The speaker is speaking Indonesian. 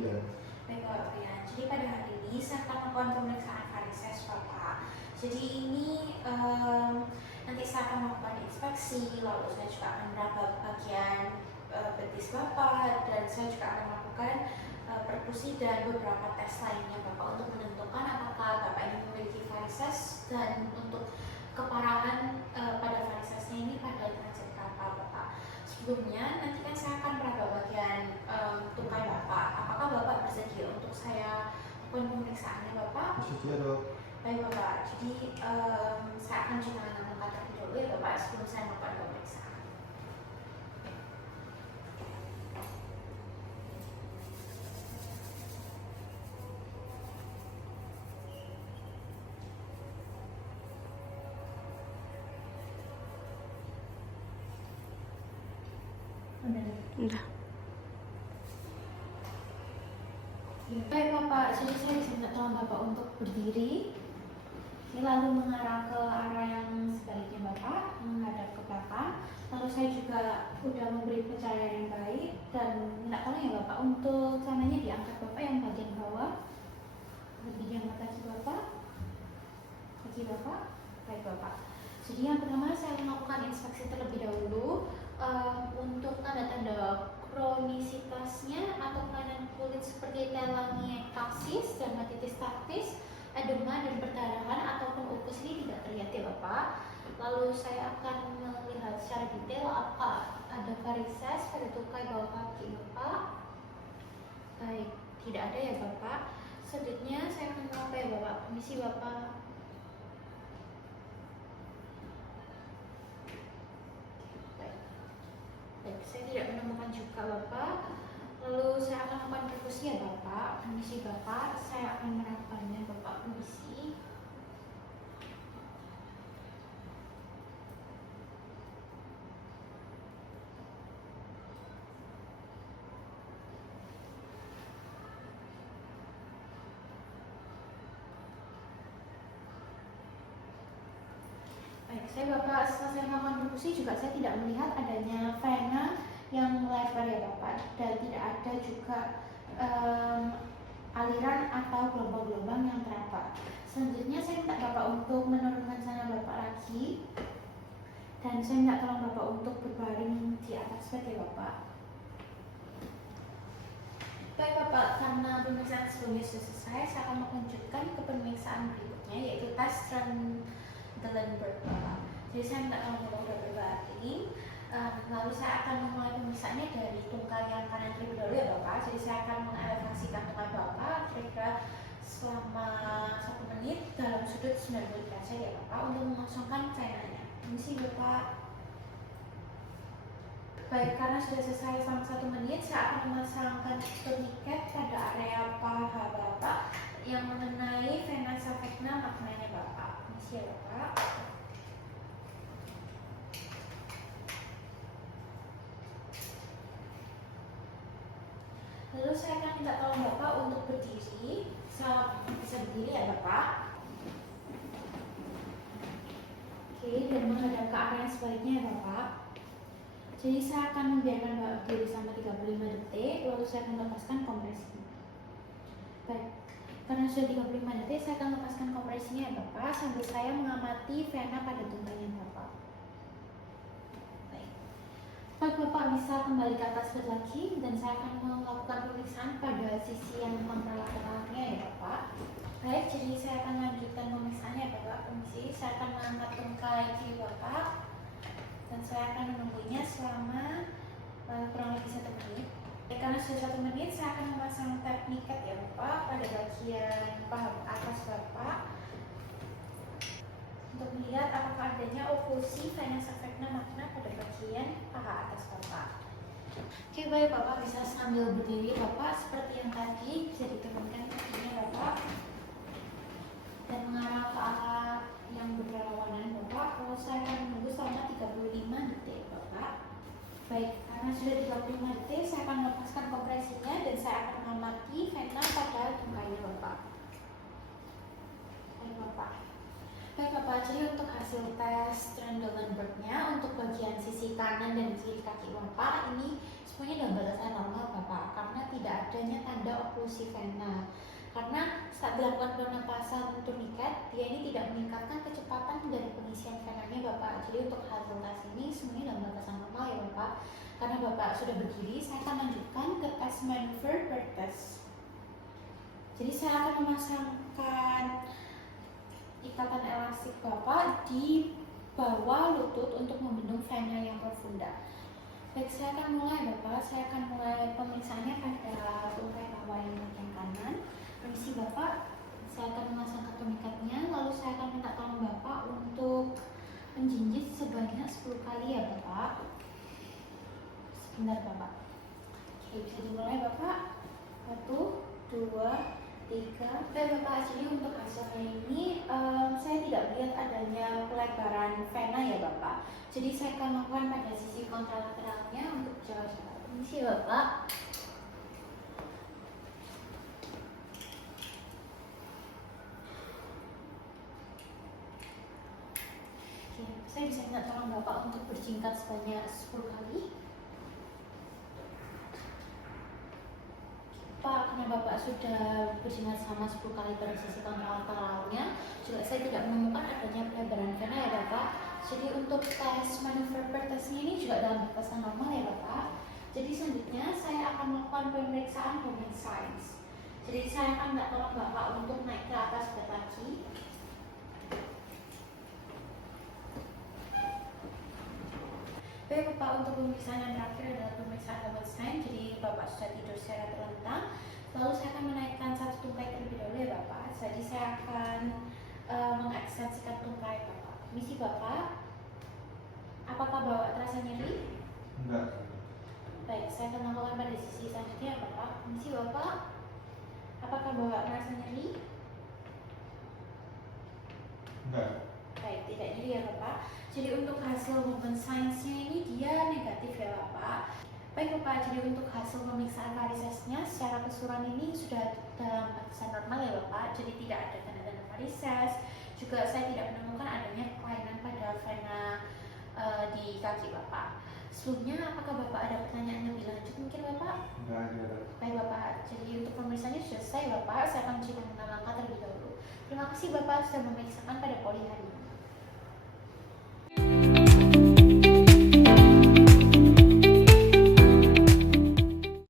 Brian. Baik Bapak Brian, jadi pada hari ini saya akan melakukan pemeriksaan varises Bapak. Jadi ini nanti saya akan melakukan inspeksi, lalu saya juga akan meraba bagian betis Bapak, dan saya juga akan melakukan perkusi dan beberapa tes lainnya Bapak untuk menentukan apakah Bapak ini memiliki varises dan untuk keparahan pada varisesnya ini pada derajat berapa Bapak. Sebelumnya nanti kan saya akan meraba bagian tungkai Bapak. Apakah Bapak bersedia untuk saya lakukan pemeriksaannya Bapak? Bersedia dok. Baik Bapak, jadi saya akan coba menangkap terlebih dahulu ya Bapak sebelum saya melakukan pemeriksaan. Udah. Baik Bapak, jadi saya diminta tolong Bapak untuk berdiri, lalu mengarah ke arah yang sebaliknya Bapak, menghadap ke belakang. Lalu saya juga sudah memberi pencahayaan yang baik dan minta tolong ya Bapak untuk celananya diangkat Bapak yang bagian bawah, lebih yang kaki Bapak, baik Bapak. Jadi yang pertama saya melakukan inspeksi terlebih dahulu untuk tanda-tanda kronisitasnya atau kelainan kulit seperti telangiectasis, dermatitis stafis, edema dan perdarahan ataupun ukus ini tidak terlihat ya Bapak. Lalu saya akan melihat secara detail apa ada varises pada tungkai bawah kaki Bapak. Baik, tidak ada ya Bapak. Selanjutnya saya akan apa ya Bapak? Permisi Bapak. Baik, saya tidak menemukan juga Bapak. Lalu saya akan melakukan perkusi ya Bapak. Permisi Bapak, saya akan merabannya Bapak, permisi. Baik, saya Bapak selesai melakukan perkusi juga saya tidak melihat adanya vena yang melebar ya Bapak, dan tidak ada juga aliran atau gelombang-gelombang yang teraba. Selanjutnya saya minta Bapak untuk menurunkan celana Bapak lagi, dan saya minta tolong Bapak untuk berbaring di atas bed ya Bapak. Baik Bapak, karena pemeriksaan sebelumnya sudah selesai, saya akan melanjutkan ke pemeriksaan berikutnya yaitu tes Trendelenburg Bapak. Jadi saya minta tolong Bapak sudah berbaring. Lalu saya akan memulai pemeriksaannya dari tungkai yang kanan terlebih dahulu ya Bapak. Jadi saya akan mengelevasikan tungkai Bapak kira-kira selama 1 menit dalam sudut 90 derajat ya Bapak untuk mengosongkan cairannya. Permisi Bapak. Baik, karena sudah selesai selama 1 menit, saya akan memasangkan tourniquet pada area paha Bapak yang mengenai vena savagna magna Bapak. Permisi ya Bapak. Lalu saya akan minta tolong Bapak untuk berdiri, bisa berdiri ya Bapak. Oke, dan menghadap ke arah yang sebaliknya ya Bapak. Jadi saya akan membiarkan Bapak berdiri sampai 35 detik, lalu saya akan lepaskan kompresinya. Baik, karena sudah 35 detik, saya akan lepaskan kompresinya ya Bapak, sambil saya mengamati vena pada tungkainya Bapak. Baik Bapak, bisa kembali ke atas bed lagi dan saya akan melakukan pemeriksaan pada sisi yang kontralateralnya ya Bapak. Baik, jadi saya akan lanjutkan pemeriksaannya ya Bapak. Permisi, saya akan mengangkat tungkai kiri Bapak dan saya akan menunggunya selama kurang lebih 1 menit. Karena sudah 1 menit, saya akan memasang tourniquet ya Bapak pada bagian paha atas Bapak untuk melihat apakah adanya oklusi vena savagna magna pada bagian paha atas Bapak. Oke, baik Bapak, bisa sambil berdiri Bapak seperti yang tadi, bisa diturunkan kakinya Bapak dan mengarah ke arah yang berlawanan Bapak. Kalau saya akan menunggu selama 35 detik Bapak. Baik, karena sudah 35 detik, saya akan melepaskan kompresinya dan saya akan mengamati vena pada tungkainya Bapak. Baik Bapak. Baik Bapak, jadi untuk hasil tes Trendelenburg-nya untuk bagian sisi kanan dan kiri kaki Bapak ini semuanya dalam batasan normal Bapak, karena tidak adanya tanda oklusi vena. Karena saat dilakukan penapasan turniket, dia ini tidak meningkatkan kecepatan dari pengisian venanya Bapak. Jadi untuk hasil tes ini semuanya dalam batasan normal ya Bapak. Karena Bapak sudah berdiri, saya akan lanjutkan ke tes manuver per tes. Jadi saya akan memasangkan ikatan elastik Bapak di bawah lutut untuk membendung vena yang profunda. Baik, saya akan mulai Bapak. Saya akan mulai pemeriksaannya pada tungkai bawah yang bagian kanan. Permisi Bapak, saya akan memasangkan turniketnya, lalu saya akan minta tolong Bapak untuk menjinjit sebanyak 10 kali ya Bapak. Sebentar Bapak. Oke, bisa dimulai Bapak. 1, 2, 3. Baik Bapak, jadi untuk hasilnya ini saya tidak melihat adanya pelebaran vena ya Bapak. Jadi saya akan lakukan pada sisi kontralateralnya untuk jarak. Permisi Bapak. Saya bisa minta tolong Bapak untuk berjingkat sebanyak 10 kali. Pak, karena Bapak sudah berjingkat sama 10 kali pada sisi kontralateralnya, juga saya tidak menemukan adanya pelebaran vena ya Bapak. Jadi untuk tes manuver per tesnya ini juga dalam batasan normal ya Bapak. Jadi selanjutnya saya akan melakukan pemeriksaan movement signs. Jadi saya akan minta tolong Bapak untuk naik ke atas bed lagi. Baik Bapak, untuk pemeriksaan yang terakhir adalah pemeriksaan Hobenstein. Jadi Bapak sudah tidur secara terlentang. Lalu saya akan menaikkan satu tungkai terlebih dahulu ya Bapak. Jadi saya akan mengekstensikan tungkai Bapak. Misi Bapak, apakah Bapak terasa nyeri? Enggak. Baik, saya akan melakukan pada sisi selanjutnya ya Bapak. Misi Bapak, apakah Bapak merasa nyeri? Enggak. Baik, tidak nyeri ya Bapak. Jadi untuk hasil movement signs-nya ini dia negatif ya Bapak. Baik Bapak, jadi untuk hasil pemeriksaan varisesnya secara keseluruhan ini sudah dalam batasan normal ya Bapak. Jadi tidak ada tanda-tanda varises. Juga saya tidak menemukan adanya kelainan pada vena di kaki Bapak. Sebelumnya, apakah Bapak ada pertanyaan lebih lanjut mungkin Bapak? Enggak ada. Baik Bapak, jadi untuk pemeriksaannya sudah selesai Bapak. Saya akan mencoba langkah terlebih dahulu. Terima kasih Bapak sudah memeriksakan pada poli hari ini.